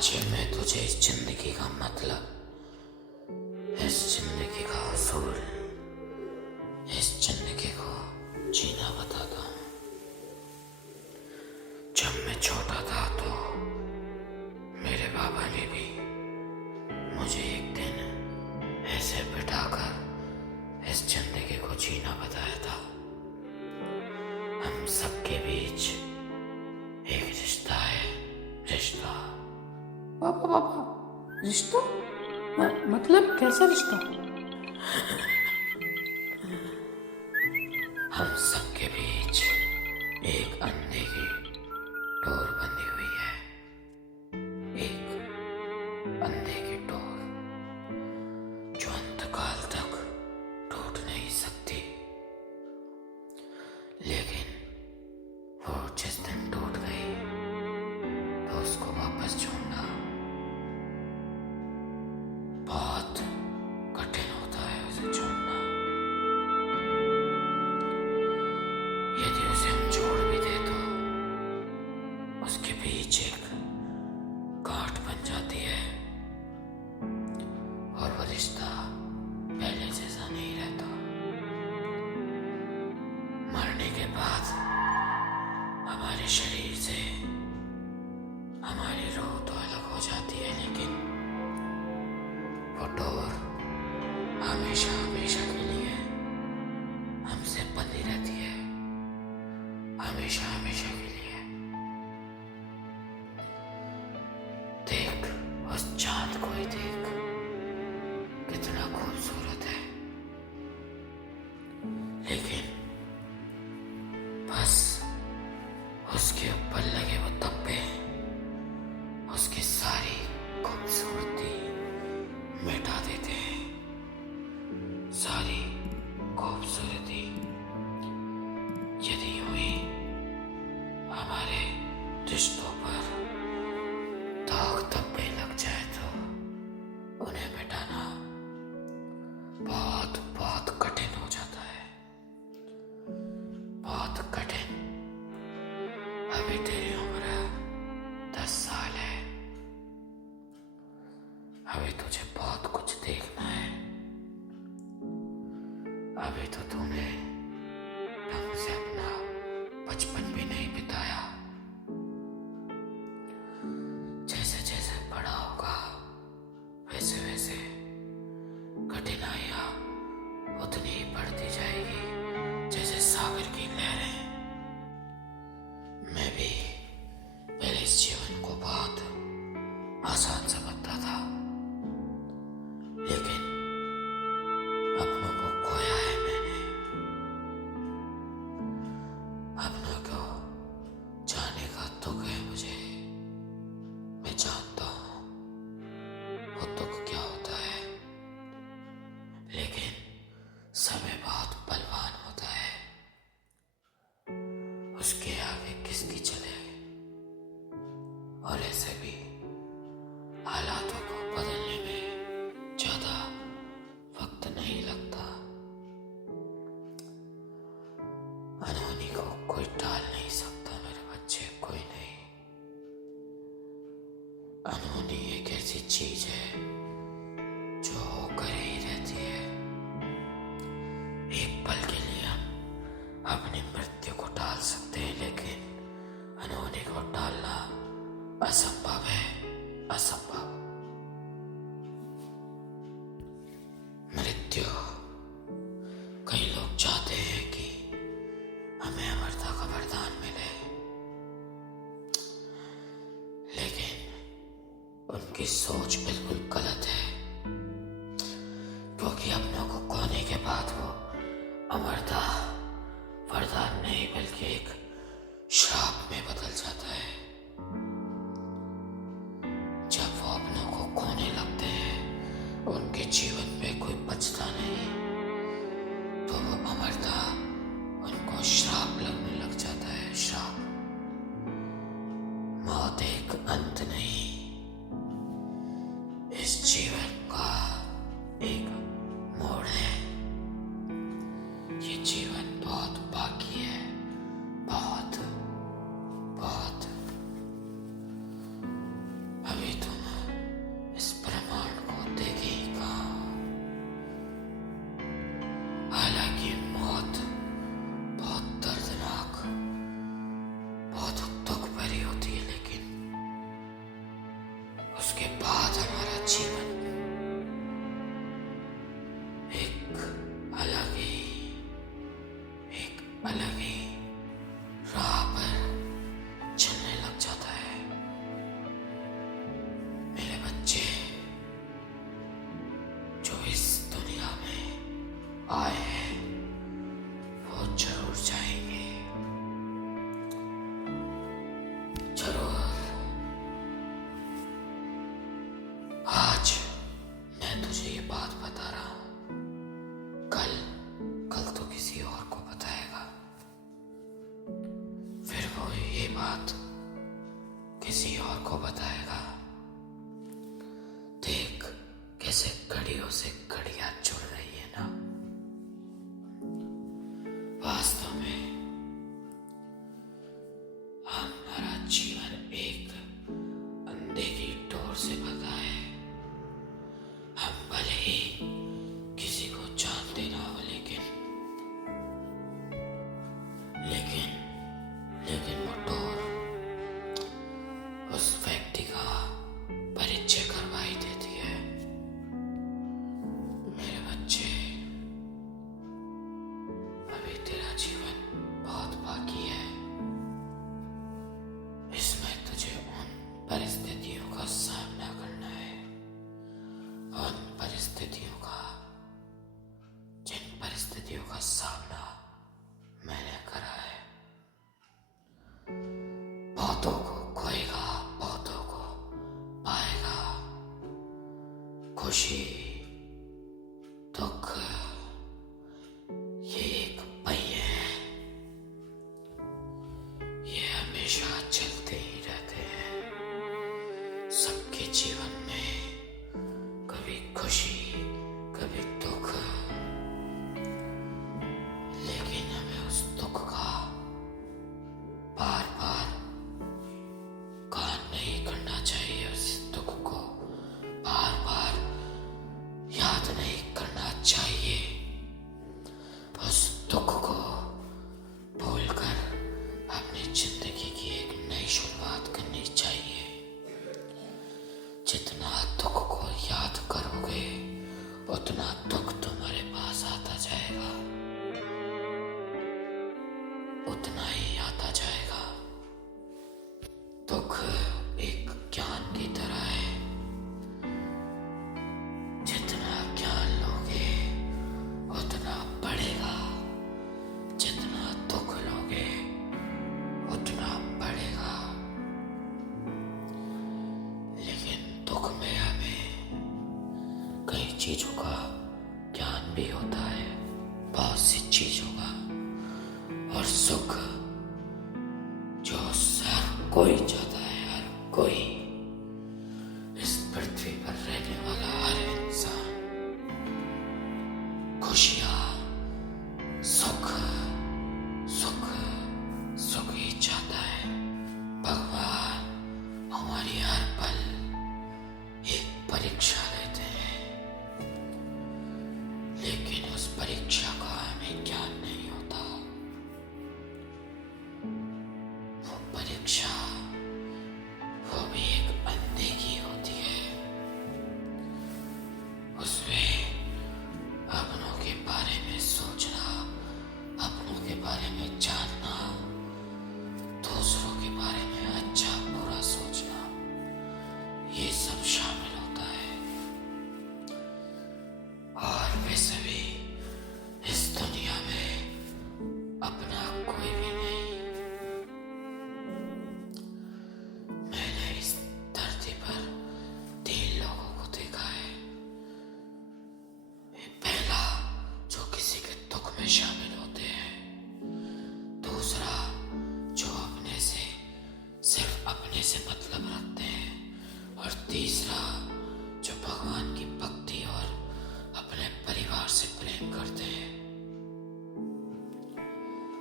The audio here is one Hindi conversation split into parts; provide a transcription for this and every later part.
आज मैं तुझे इस जिंदगी का मतलब, इस जिंदगी का असूल, इस जिंदगी को जीना बताता हूँ। जब मैं छोटा था तो मेरे बाबा ने भी मुझे एक दिन ऐसे बिठाकर इस जिंदगी को जीना बताया था। हम सबके बीच एक रिश्ता है, रिश्ता। पापा पापा, रिश्ता? मतलब कैसा रिश्ता? हम सबके बीच एक अंधे की डोर बंधी हुई है, एक अंधे की डोर जो अंतकाल तक टूट नहीं सकती। लेकिन वो जिस दिन टूट गई तो उसको वापस जोड़ना बहुत कठिन होता है। उसे जोड़ना, यदि उसे हम जोड़ भी दे तो उसके बीच एक गांठ बन जाती है और वो रिश्ता पहले जैसा नहीं रहता। मरने के बाद हमारे शरीर से हमारी रूह तो अलग हो जाती है, लेकिन वो डोर हमेशा हमेशा के लिए हमसे बंधी रहती है, हमेशा हमेशा के लिए। देख उस चांद को ही देख, कितना खूबसूरत है। लेकिन बस उसके ऊपर लगे वो धब्बे उसकी सारी खूबसूरती मिटा देते हैं, सारी खूबसूरती। यदि यूं ही हमारे रिश्तों पर दाग धब्बे लग जाए तो उन्हें मिटाना बहुत बहुत कठिन हो जाता है, बहुत कठिन। अभी तेरी उम्र 10 साल है, अभी तुझे बहुत कुछ देखना है। अभी तो तूने ढंग से अपना बचपन भी नहीं बिताया। जैसे जैसे बड़ा होगा वैसे वैसे कठिनाइयां उतनी ही बढ़ती जाएगी जैसे सागर की लहरें। मैं भी पहले इस जीवन को बहुत आसान समझता था, लेकिन अपनों को खोया है मैंने। अपनों को जाने का दुख है मुझे। मैं जानता हूँ वो दुख क्या होता है, लेकिन समय बहुत बलवान होता है, उसके आगे किसकी चले। और ऐसे भी हालातों को बदलने में ज्यादा वक्त नहीं लगता। अनहोनी को कोई टाल नहीं सकता मेरे बच्चे, कोई नहीं। अनहोनी एक ऐसी चीज है जो होकर ही रहती है। एक पल के लिए हम अपनी मृत्यु को टाल सकते हैं, लेकिन अनहोनी को टालना असंभव है, असंभव। मृत्यु, कई लोग चाहते हैं कि हमें अमरता का वरदान मिले, लेकिन उनकी सोच बिल्कुल गलत है, क्योंकि अपनों को खोने के बाद वो अमरता वरदान नहीं बल्कि एक श्राप में बदल जाता है। जब वो अपनों को खोने लगते हैं, उनके जीवन में कोई बचता नहीं, तो वो अमरता उनको श्राप लगने लग जाता है, श्राप। मौत एक अंत नहीं, इस जीवन का एक मोड़ है। ये जीवन बहुत बाकी है, बहुत बहुत। अभी तुम किसी और को बताएगा। देख कैसे घड़ियों से घड़ियां जुड़ रही है ना। वास्तव में हमारा जीवन एक अंधे की डोर से बंधा है। हम भले ही किसी को जानते ना हो, लेकिन वो डोर उस व्यक्ति का परिचय करवाई देती है। मेरे बच्चे, अभी तेरा जीवन बहुत बाकी है। इसमें तुझे उन परिस्थितियों का सामना करना है, उन परिस्थितियों का जिन परिस्थितियों का सामना मैंने करा है। बहुतों को खोएगा, बहुतों को पाएगा। खुशी, दुख, ये एक पहिए हैं, ये हमेशा चलते ही रहते हैं। सबके जीवन में कभी खुशी, कभी दुख, लेकिन हमें उस दुख का बार बार गान नहीं करना चाहिए। उस दुख को बार बार याद नहीं करना चाहिए। उस दुख को भूलकर अपनी जिंदगी की एक नई शुरुआत करनी चाहिए। जितना दुख को याद करोगे उतना दुख तुम्हारे पास आता जाएगा, उतना ही आता जाएगा। दुख एक ज्ञान की तरह है। जितना ज्ञान लोगे उतना बढ़ेगा, जितना दुख लोगे उतना बढ़ेगा। लेकिन दुख में हमें कई चीजों का ज्ञान भी होता है, बहुत सी चीजों का। और सुख जो हर कोई चाहता है, हर कोई, इस पृथ्वी पर रहने वाला हर इंसान खुशियां, सुख सुख सुख ही चाहता है। भगवान हमारी हर पल एक परीक्षा लेते हैं, लेकिन उस परीक्षा का हमें ज्ञान नहीं होता। वो परीक्षा, वो भी एक अंधे की होती है। उसमें अपनों के बारे में सोचना, अपनों के बारे में जानना, दूसरों के बारे में अच्छा बुरा सोचना, ये सब शामिल होता है। और वैसे भी इस दुनिया में अपना कोई भी नहीं। मैंने इस धरती पर 3 लोगों को देखा है। पहला, जो किसी के दुख में शामिल होते हैं। दूसरा, जो अपने से सिर्फ अपने से मतलब रखते हैं। और तीसरा, जो भगवान की भक्ति और अपने परिवार से प्रेम करते हैं।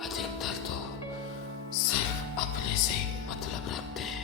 अधिकतर तो सिर्फ अपने से ही मतलब रखते हैं।